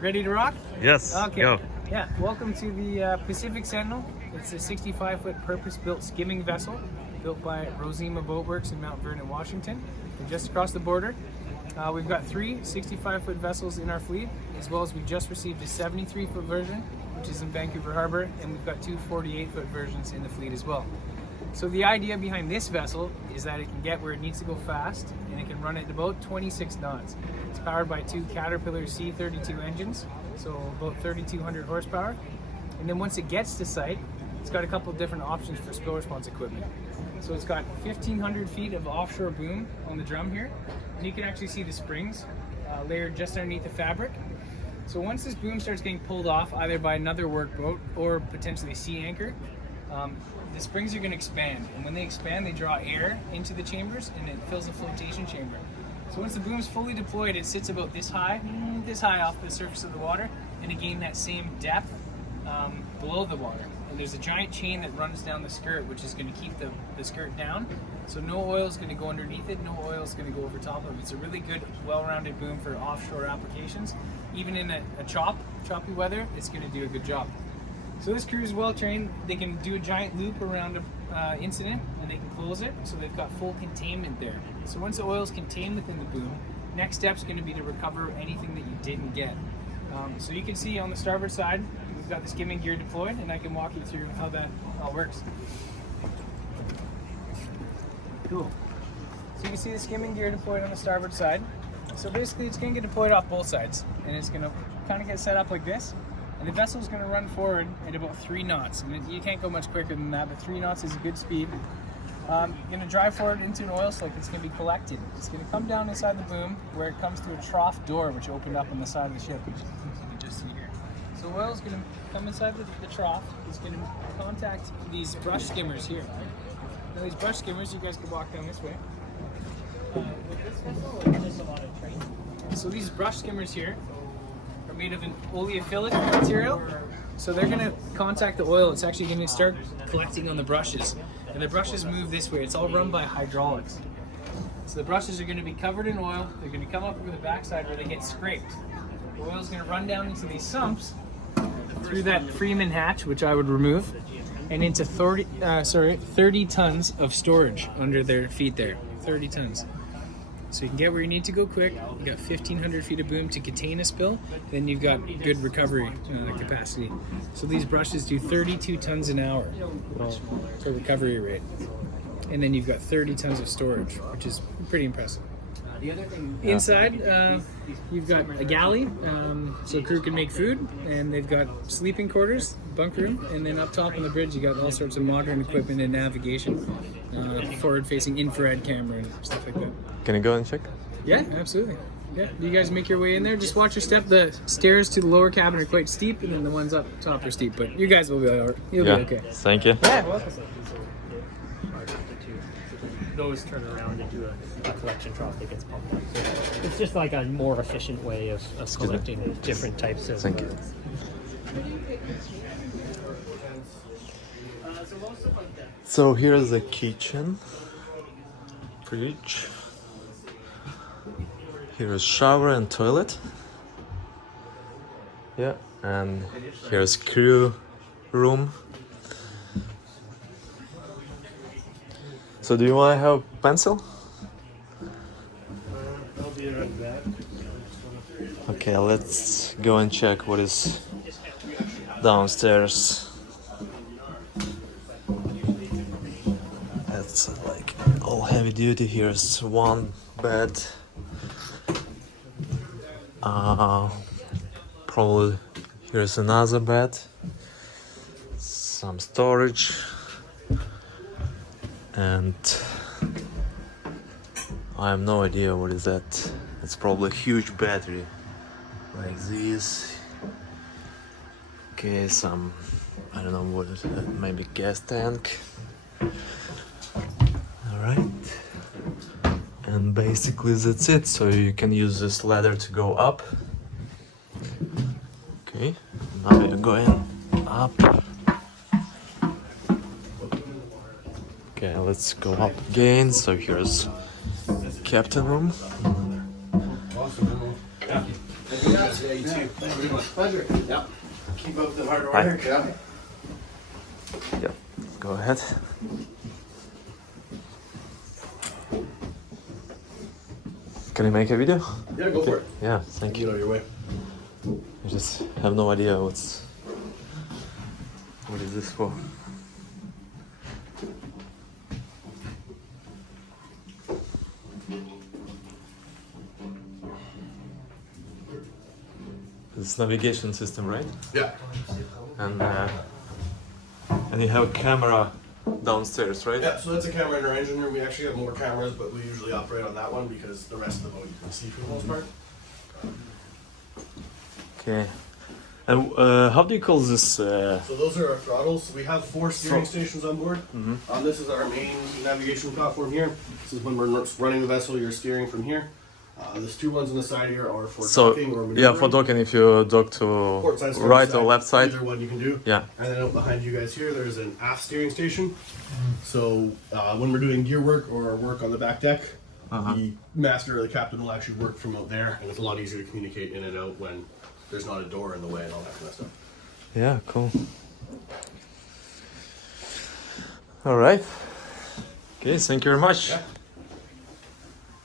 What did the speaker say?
Ready to rock? Yes, Okay. go. Yeah, welcome to the Pacific Sentinel. It's a 65-foot purpose-built skimming vessel built by Rosema Boatworks in Mount Vernon, Washington. We're just across the border. We've got three 65-foot vessels in our fleet, as well as we just received a 73-foot version, which is in Vancouver Harbor, and we've got two 48-foot versions in the fleet as well. So the idea behind this vessel is that it can get where it needs to go fast, and it can run at about 26 knots. It's powered by two Caterpillar C32 engines, so about 3,200 horsepower. And then once it gets to site, it's got a couple different options for spill response equipment. So it's got 1,500 feet of offshore boom on the drum here, and you can actually see the springs layered just underneath the fabric. So once this boom starts getting pulled off, either by another workboat or potentially a sea anchor, the springs are going to expand, and when they expand, they draw air into the chambers, and it fills the flotation chamber. So once the boom is fully deployed, it sits about this high off the surface of the water, and again that same depth below the water. And there's a giant chain that runs down the skirt, which is going to keep the skirt down. So no oil is going to go underneath it, no oil is going to go over top of it. It's a really good, well-rounded boom for offshore applications. Even in a choppy weather, it's going to do a good job. So this crew is well trained. They can do a giant loop around an incident, and they can close it, so they've got full containment there. So once the oil is contained within the boom, next step is going to be to recover anything that you didn't get. So you can see on the starboard side, we've got the skimming gear deployed, and I can walk you through how that all works. Cool. So you can see the skimming gear deployed on the starboard side. So basically it's going to get deployed off both sides, and it's going to kind of get set up like this. And the vessel's going to run forward at about 3 knots. And you can't go much quicker than that, but 3 knots is a good speed. You're going to drive forward into an oil slick that's going to be collected. It's going to come down inside the boom where it comes to a trough door which opened up on the side of the ship, which you can just see here. So oil is going to come inside the trough. It's going to contact these brush skimmers here. Now these brush skimmers, you guys can walk down this way. So these brush skimmers here are made of an oleophilic material, so they're going to contact the oil. It's actually going to start collecting on the brushes, and the brushes move this way. It's all run by hydraulics. So the brushes are going to be covered in oil. They're going to come up over the backside where they get scraped. The oil is going to run down into these sumps through that Freeman hatch, which I would remove, and into 30 tons of storage under their feet there. 30 tons. So you can get where you need to go quick. You got 1,500 feet of boom to contain a spill. Then you've got good recovery capacity. So these brushes do 32 tons an hour for recovery rate. And then you've got 30 tons of storage, which is pretty impressive. Inside, you've got a galley, so crew can make food, and they've got sleeping quarters, bunk room, and then up top on the bridge you got all sorts of modern equipment and navigation, forward-facing infrared camera and stuff like that. Can I go and check? Yeah, absolutely. Yeah, you guys make your way in there. Just watch your step. The stairs to the lower cabin are quite steep, and then the ones up top are steep. But you guys will be all right. You'll be okay. Thank you. Yeah, welcome. Those turn around into a collection trough that gets pumped up. So it's just like a more efficient way of collecting different types of. Thank you. So here's the kitchen, fridge. Here's shower and toilet. Yeah, and here's crew room. So do you want to have pencil? I'll be right back. Okay, let's go and check what is downstairs. That's like all heavy duty. Here's one bed. Probably here's another bed. Some storage. And I have no idea what is that. It's probably a huge battery like this. Okay, some, I don't know what is that, maybe gas tank. Alright, and basically that's it. So you can use this ladder to go up. Okay, now you're going up. Okay, let's go up again. So here's captain room. Yeah, you too. Thank you very much. Pleasure. Yeah. Keep up the hard Hi. work. Yeah. Yeah, go ahead. Can I make a video? Yeah, go for it. Yeah, thank You you. know your way. I just have no idea what is this for. It's navigation system, right? Yeah. And you have a camera downstairs, right? Yeah, so that's a camera in our engine room. We actually have more cameras, but we usually operate on that one because the rest of the boat you can see for the most part. Okay. And how do you call this? So those are our throttles. We have 4 steering stations on board. This is our main navigation platform here. This is when we're running the vessel, you're steering from here. There's 2 ones on the side here are for docking or maneuvering. Yeah, for docking, if you dock to Port side, starboard right or side, left side. Either one you can do. Yeah. And then out behind you guys here, there's an aft steering station. So when we're doing gear work or work on the back deck, the master or the captain will actually work from out there, and it's a lot easier to communicate in and out when there's not a door in the way and all that kind of stuff. Yeah, cool. All right. Okay, thank you very much. Yeah.